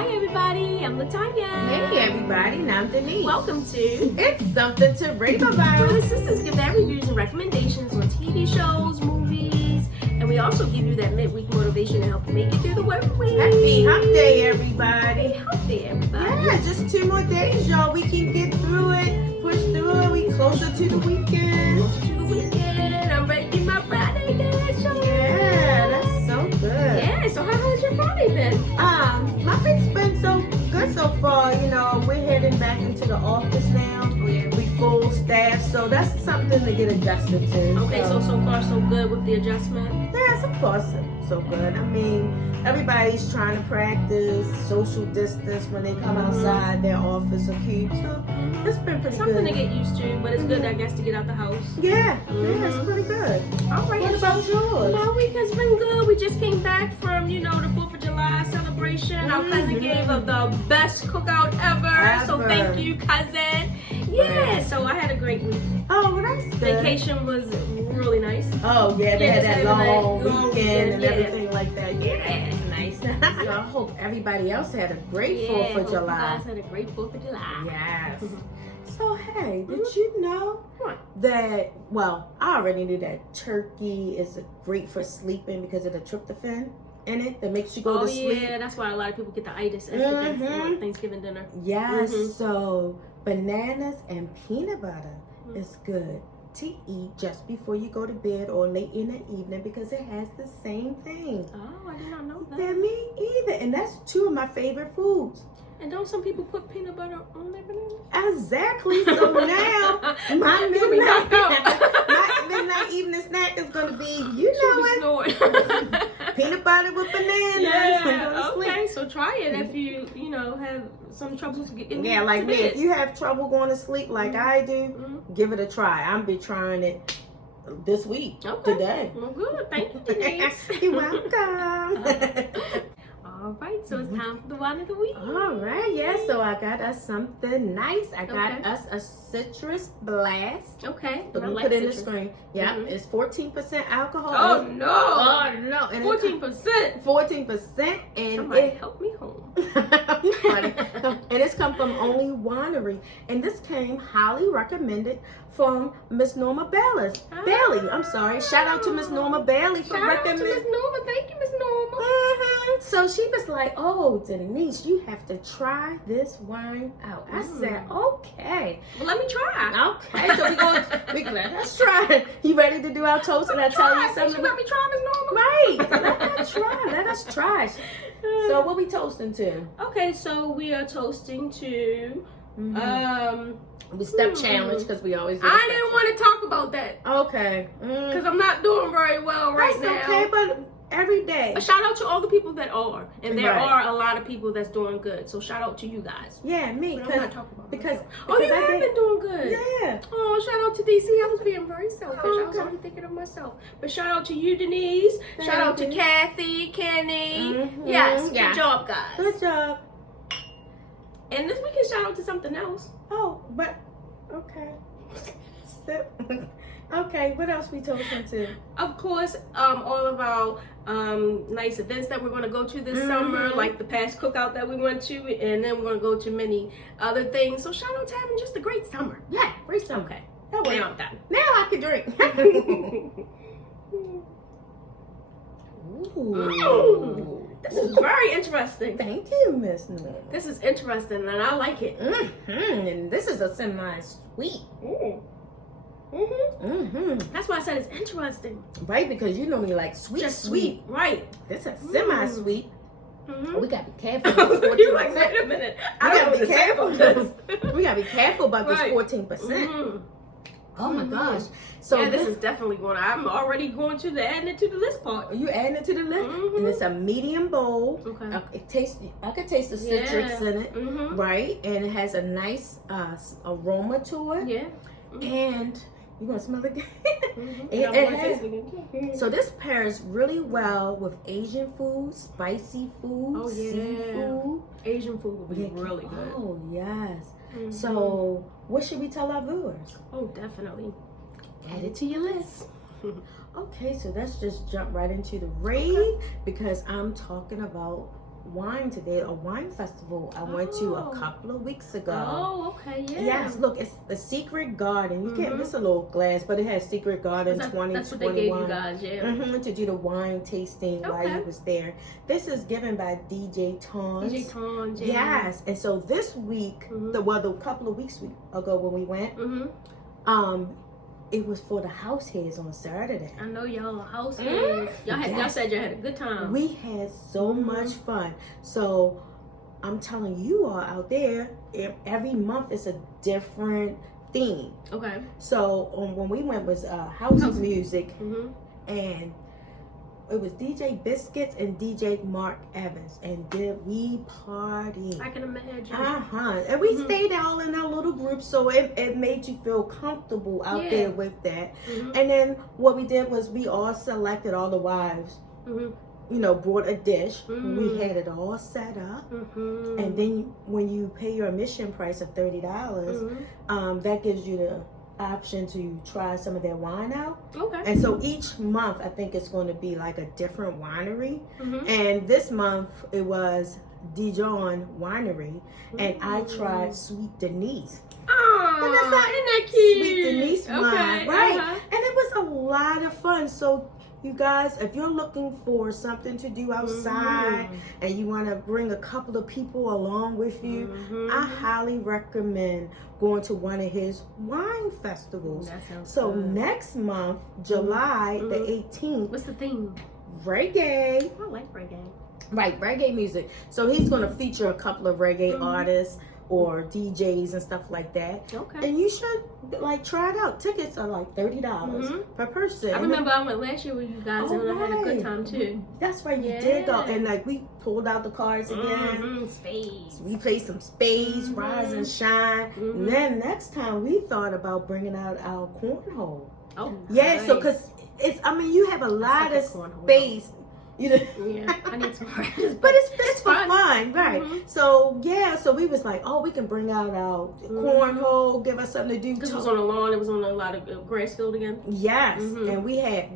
Hi everybody, I'm Latanya. Hey everybody, and I'm Denise. Welcome to It's Something to Rave where About. the sisters give their reviews and recommendations on TV shows, movies, and we also give you that midweek motivation to help you make it through the work week. Happy Hump Day, everybody. Happy Hump Day, everybody. Yeah, just 2 more days, y'all. We can get through it, push through it. We closer to the weekend. Closer to the weekend. I'm ready to do my Friday dance show. Yeah, that's so good. Yeah, so how has your Friday been? My week's been so good so far. You know, we're heading back into the office now. Oh, yeah. We full staff, so that's something to get adjusted to. Okay, so far so good with the adjustment. Yeah, so far so good. I mean, everybody's trying to practice social distance when they come outside their office or cube. So it's been pretty Something good. to get used to, but it's good, I guess, to get out the house. Yeah, it's pretty good. All right. What about yours? My week has been good. We just came back from, the 4th of July celebration. Our cousin gave us the best cookout ever. So thank you, cousin. Yeah, so I had a great week. Oh, well, that's good. Vacation was really nice. Oh, yeah, they had that long weekend and yeah. everything like that. Yeah, it's nice. So I hope everybody else had a great 4th of hope July. You guys had a great 4th of July. Yes. So, hey, did you know What? that, well, I already knew that turkey is great for sleeping because of the tryptophan in it that makes you go to sleep. Yeah, that's why a lot of people get the itis after Thanksgiving dinner. Yes, so bananas and peanut butter is good to eat just before you go to bed or late in the evening because it has the same thing. Oh, I did not know Yeah, that. me either. And that's 2 of my favorite foods. And don't some people put peanut butter on their bananas? Exactly. So now my midnight evening snack is going to be, you know it, peanut butter with bananas. Yeah, okay, so try it if you have some troubles getting Yeah, like to me, bed. if you have trouble going to sleep like I do, give it a try. I'll be trying it this week, today. Well, good. Thank you, Denise. You're welcome. All right, so it's time for the wine of the week. All right, yeah, so I got us something nice. I got us a citrus blast. Okay. So I we like put it in the citrus. screen. Yeah, it's 14% alcohol. Oh, no. Oh, no. And 14%. 14%. And Somebody help me home. You're funny. And this come from Only Winery. And this came highly recommended from Miss Norma Bailey. I'm sorry. Shout out to Miss Norma Bailey for Shout out to recommending. Miss Norma. Thank you, Miss Norma. So she was like, "Oh, Denise, you have to try this wine out." I said, "Okay." Well, let me try. Okay, so let's try it. You ready to do our toast? And I tell you You something. let me try, Miss Norma. Right. Let us try. So what we toasting to? Okay, so we are toasting to We step challenge because we always do I didn't want to talk about that Okay. because I'm not doing very well right That's now. okay, but every day. A shout out to all the people that are, and there Right. are a lot of people that's doing good. So shout out to you guys. Yeah, me. But I'm not talking about Because myself. You I have did- been doing good. Yeah. Oh, shout out to DC. I was being very selfish. I was Okay. only thinking of myself. But shout out to you, Denise. Thank Shout out to you. Kathy, Kenny. Yes, good job, guys. Good job. And this week, shout out to something else. Oh, but okay. Okay, what else we toasting to? Of course, all of our nice events that we're going to go to this summer, like the past cookout that we went to, and then we're going to go to many other things. So shout out to having just a great summer. Yeah, great summer. Okay, That way. now I'm done. Now I can drink. Ooh, this is very interesting. Thank you, Miss Norma. This is interesting, and I like it. And this is a semi-sweet. That's why I said it's interesting. Right, because you know me like sweet, Just sweet. right? This is semi-sweet. We gotta be careful. You're like, wait a minute. I gotta don't be careful. this. We gotta be careful about this Right. 14%. Oh my gosh. So yeah, this is definitely going. I'm already going to add it to the list part. you adding it to the list, and it's a medium bowl. Okay. It tastes. I could taste the citrus in it, Mm-hmm. right? And it has a nice aroma to it. Yeah. And you gonna smell it? Mm-hmm. It has, so this pairs really well with Asian food, spicy food, Oh, yeah. seafood. Asian food would be really good. Oh yes. Mhm. So what should we tell our viewers? Oh, definitely. Add it to your list. Okay, so let's just jump right into the rave because I'm talking about wine today, a wine festival I went to a couple of weeks ago. Oh, okay, yeah. Yes, look, it's the Secret Garden. You can't miss a little glass, but it has Secret Garden 2021. That's what they gave you guys, yeah. To do the wine tasting while you was there. This is given by DJ Tons. DJ Tons, yeah. Yes, and so this week, the couple of weeks ago when we went, it was for the house heads on Saturday. I know y'all house heads. Y'all said y'all had a good time. We had so much fun. So I'm telling you all out there, every month it's a different theme. Okay. So when we went was house music, and it was DJ Biscuits and DJ Mark Evans, and did we party? I can imagine. And we stayed all in our little group, so it made you feel comfortable out there with that. And then what we did was we all selected, all the wives, brought a dish. We had it all set up, and then when you pay your admission price of $30, that gives you the option to try some of their wine out. Okay. And so each month I think it's going to be like a different winery. And this month it was Dijon Winery, and I tried Sweet Denise. Oh, isn't that cute? Sweet Denise wine, right? And it was a lot of fun. So you guys, if you're looking for something to do outside and you want to bring a couple of people along with you, I highly recommend going to one of his wine festivals. That sounds so good. Next month, July the 18th. What's the theme? Reggae. I like reggae. Right, reggae music. So he's going to feature a couple of reggae artists or DJs and stuff like that. Okay. And you should try it out. Tickets are like $30 per person. I remember I went last year with you guys and I had a good time too. That's right, you did go. And we pulled out the cards again. Spades. We played some spades, rise and shine. And then next time we thought about bringing out our cornhole. Oh, yeah. nice. So because you have a lot of space. Yeah, I need some practice, but it's fun, right? So we was like, we can bring out our cornhole, give us something to do. Because it was on a lawn, it was on a lot of grass field again. Yes, and we had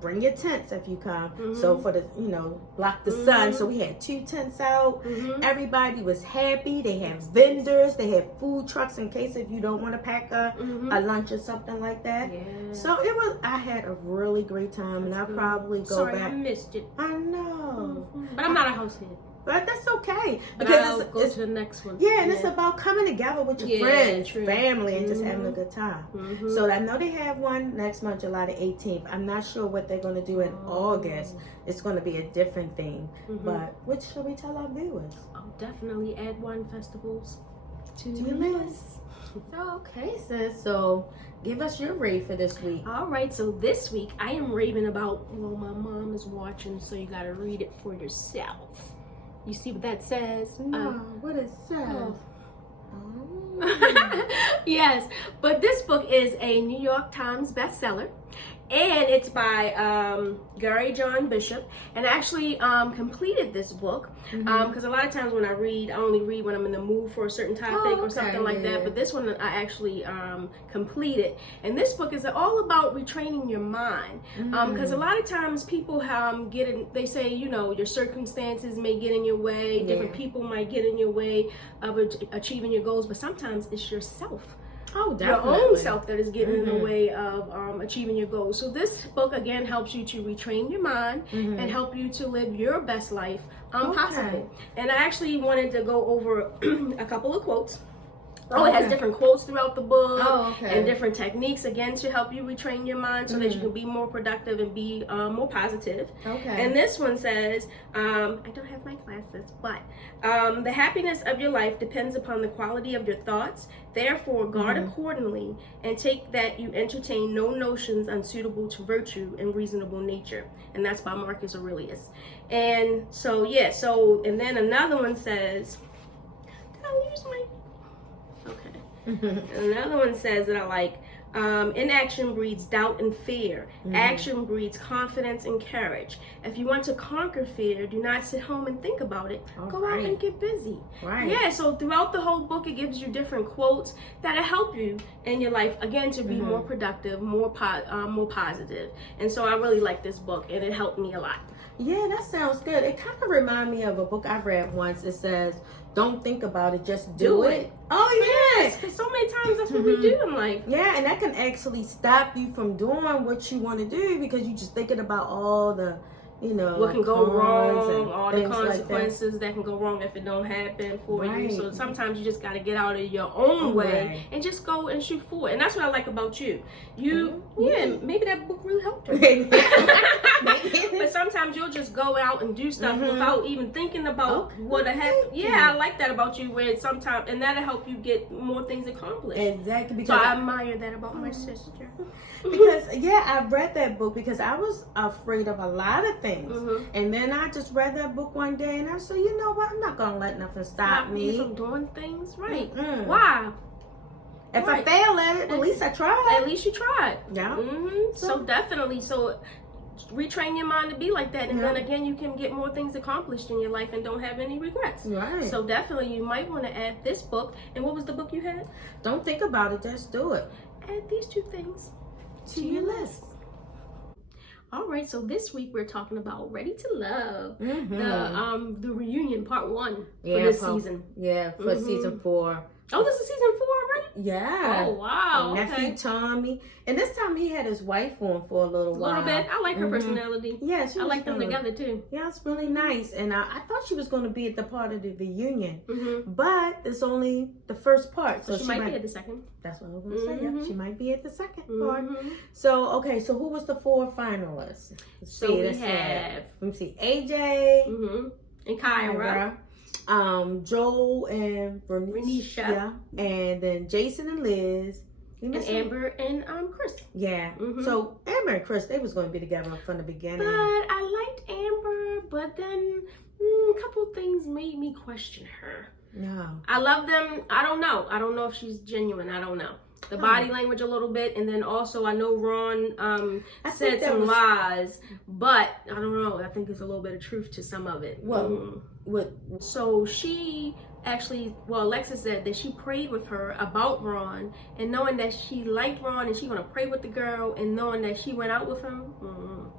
bring your tents if you come. So for the block the sun. So we had 2 tents out. Everybody was happy. They had vendors. They had food trucks in case if you don't want to pack a lunch or something like that. Yeah. So I had a really great time, and I'll probably go back. I missed it. I know. But I'm not a house head. But that's okay. Because it's to the next one. Yeah, and it's about coming together with your friends, family, and just having a good time. So I know they have one next month, July the 18th. I'm not sure what they're going to do in August. It's going to be a different thing. But what should we tell our viewers? I'll definitely add wine festivals to your list. Okay, sis. So give us your rave for this week. All right. So this week I am raving about. Well, my mom is watching, so you got to read it for yourself. You see what that says? No, what it says. Yes, but this book is a New York Times bestseller, and it's by Gary John Bishop. And I actually completed this book because a lot of times when I read, I only read when I'm in the mood for a certain topic or something like that. But this one I actually completed. And this book is all about retraining your mind, because a lot of times people they say, your circumstances may get in your way, different people might get in your way of achieving your goals, but sometimes it's yourself. Oh, definitely. Your own self that is getting in the way of achieving your goals. So this book again helps you to retrain your mind and help you to live your best life possible. And I actually wanted to go over a couple of quotes. It has different quotes throughout the book and different techniques, again, to help you retrain your mind so that you can be more productive and be more positive. And this one says, I don't have my glasses, but the happiness of your life depends upon the quality of your thoughts. Therefore, guard accordingly and take that you entertain no notions unsuitable to virtue and reasonable nature. And that's by Marcus Aurelius. And so, and then another one says, did I lose my... Okay. Another one says that I like, inaction breeds doubt and fear. Action breeds confidence and courage. If you want to conquer fear, do not sit home and think about it. Go out and get busy. Yeah, so throughout the whole book, it gives you different quotes that'll help you in your life, again, to be more productive, more positive. And so I really like this book, and it helped me a lot. Yeah, that sounds good. It kind of reminds me of a book I read once. It says, "Don't think about it, just do it." Oh yeah, because so many times that's what we do in life. Yeah, and that can actually stop you from doing what you want to do because you're just thinking about all the, what can go wrong, all the things consequences like that can go wrong if it don't happen for you. Right. So sometimes you just got to get out of your own way and just go and shoot forward. And that's what I like about you. Maybe that book really helped her. But sometimes you'll just go out and do stuff without even thinking about what happened. Yeah, I like that about you. Where sometimes, and that'll help you get more things accomplished. Exactly. So I admire that about my sister. Because I read that book because I was afraid of a lot of things, and then I just read that book one day, and I said, you know what? I'm not gonna let nothing stop me from doing things. Right? Why? If I fail at it, at least I tried. At least you tried. Yeah. So definitely. So retrain your mind to be like that, and then again, you can get more things accomplished in your life and don't have any regrets. Right. So definitely, you might want to add this book. And what was the book you had? Don't think about it, just do it. Add these two things to your list. All right, so this week we're talking about Ready to Love, the reunion part 1 for this season. Yeah, for season 4. Oh, this is season 4 already? Yeah. Oh, wow. Nephew Tommy. And this time he had his wife on for a little while. A little bit. I like her personality. Yeah, I like them together too. Yeah, it's really nice. And I thought she was going to be at the part of the reunion. But it's only the first part. So she might be at the second. That's what I was going to say. Yeah, she might be at the second part. So, okay, so who was the 4 finalists? So we have... Let me see. AJ. And Kyra. Joel and Renisha, and then Jason and Liz, and Amber and Chris. Yeah. So Amber and Chris, they was going to be together from the beginning. But I liked Amber, but then a couple of things made me question her. No. I love them. I don't know if she's genuine. I don't know. The body language a little bit, and then also I know Ron said some lies, but I don't know. I think there's a little bit of truth to some of it. So she actually, Alexis said that she prayed with her about Ron, and knowing that she liked Ron and she gonna pray with the girl, and knowing that she went out with him,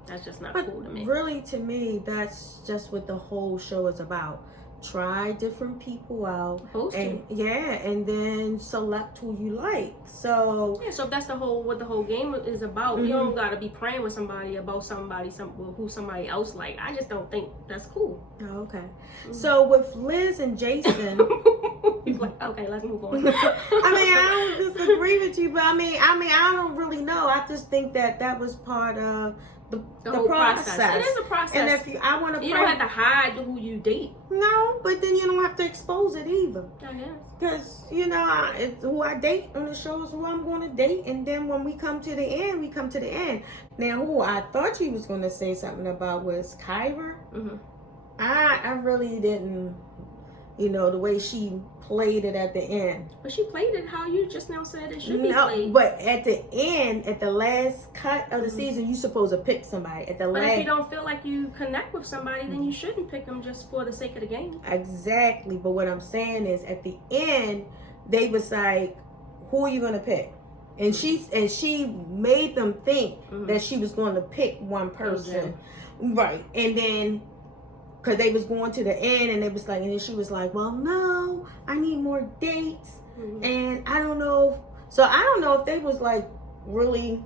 that's just not cool to me. Really, to me, that's just what the whole show is about. Try different people out, and then select who you like. So so if that's what the whole game is about, you don't gotta be praying with somebody about who somebody else like. I just don't think that's cool. Oh, okay. So with Liz and Jason, okay, let's move on. I don't disagree with you, but I mean, I don't really know. I just think that was part of the whole process. It is a process. And if you don't have to hide who you date. No, but then you don't have to expose it either. I guess. Because, it's who I date on the show is who I'm going to date. And then when we come to the end, we come to the end. Now, who I thought you was going to say something about was Kyra. I really didn't, the way she played it at the end. But she played it how you just now said it should be played. But at the end, at the last cut of the season, you're supposed to pick somebody. If you don't feel like you connect with somebody, then you shouldn't pick them just for the sake of the game. Exactly. But what I'm saying is, at the end, they was like, who are you going to pick? And she made them think that she was going to pick one person. Right. And then... because they was going to the end, and they was like, and then she was like, well, no, I need more dates, and I don't know. So I don't know if they was like really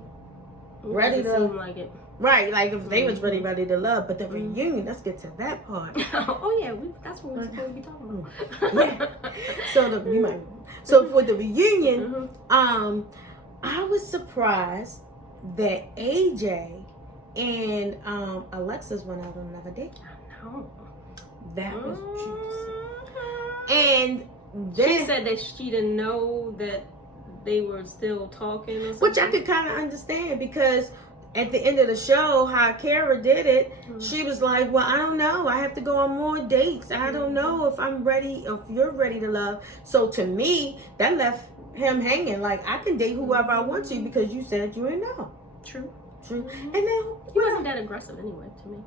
ready to like it. Right, like if they was really ready to love, but the reunion, let's get to that part. Oh yeah, that's what we're supposed to be talking about. So for the reunion, I was surprised that AJ and Alexis went out on another date. That was juicy. And then she said that she didn't know that they were still talking or something. Which I could kind of understand, because at the end of the show, how Kara did it, she was like, well, I don't know. I have to go on more dates. I don't know if I'm ready, if you're ready to love. So to me, that left him hanging. Like, I can date whoever I want to because you said you didn't know. True. And then he wasn't that aggressive anyway to me.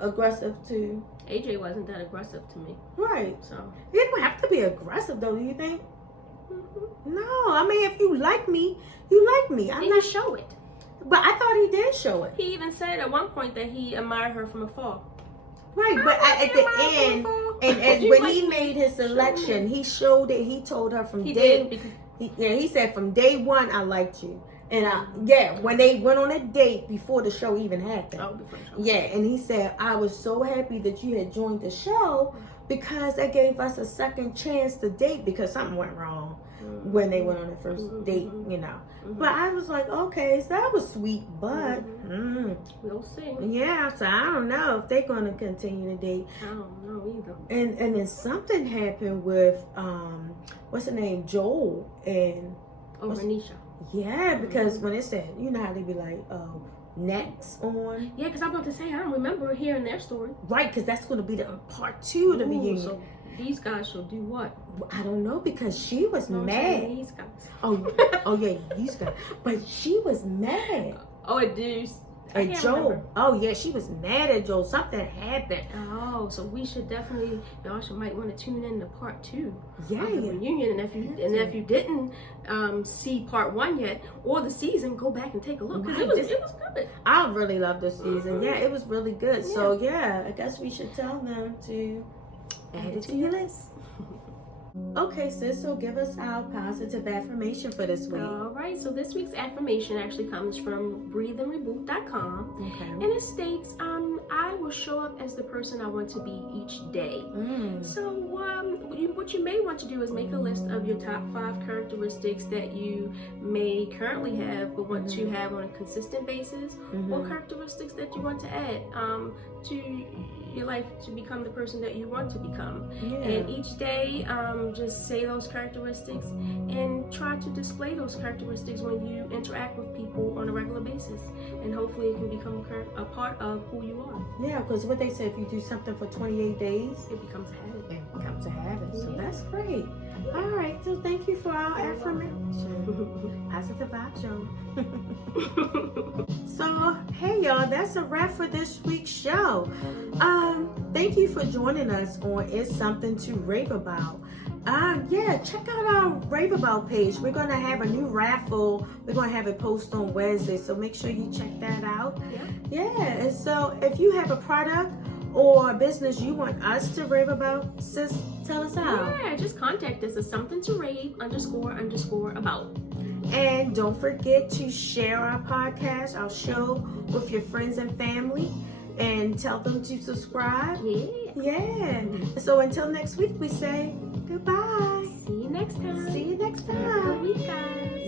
Aggressive to AJ wasn't that aggressive to me, right? So you don't have to be aggressive, though. Do you think? No, I mean, if you like me, you like me. I'm not show it. But I thought he did show it. He even said at one point that he admired her from afar. Right, but at the end, and when he made his selection, he showed it. He told her from he said from day one, I liked you. And when they went on a date before the show even happened. Oh, before the show. Yeah, and he said, I was so happy that you had joined the show because that gave us a second chance to date because something went wrong when they went on their first date, you know. But I was like, okay, so that was sweet, but we'll see. Yeah, so I don't know if they're going to continue to date. I don't know either. And then something happened with what's her name, Joel and Renisha. Yeah, because when it said, you know how they be like, next on. Yeah, because I'm about to say, I don't remember hearing their story. Right, because that's going to be the part 2 of the reunion. So these guys shall do what? I don't know, because she was mad. These guys. Oh yeah, these guys. But she was mad. Oh, it is. At Joel. Remember. Oh yeah, she was mad at Joel. Something happened. Oh, so we should definitely, y'all might want to tune in to part 2 of the reunion. And if you didn't see part 1 yet or the season, go back and take a look because it was good. I really love this season. Yeah, it was really good. Yeah. So yeah, I guess we should tell them to add it to your list. Okay, sis, so give us our positive affirmation for this week. All right, so this week's affirmation actually comes from breatheandreboot.com. Okay. And it states, I will show up as the person I want to be each day. So what you may want to do is make a list of your top 5 characteristics that you may currently have but want to have on a consistent basis, or characteristics that you want to add to your life to become the person that you want to become. And each day, just say those characteristics and try to display those characteristics when you interact with people on a regular basis, and hopefully it can become a part of who you are. Yeah, because what they say, if you do something for 28 days, it becomes a habit. It becomes a habit. So that's great. All right, so thank you for our affirmation. Positive vibe, y'all. So, hey y'all, that's a wrap for this week's show. Thank you for joining us on It's Something to Rave About. Check out our Rave About page. We're going to have a new raffle. We're going to have it post on Wednesday, so make sure you check that out. Yeah, and so if you have a product or a business you want us to rave about, sis, tell us how. Yeah, just contact us at something to rave __ about. And don't forget to share our podcast, our show, with your friends and family, and tell them to subscribe. Yeah. So until next week, we say goodbye. See you next time. See you next time. Have a good week, guys.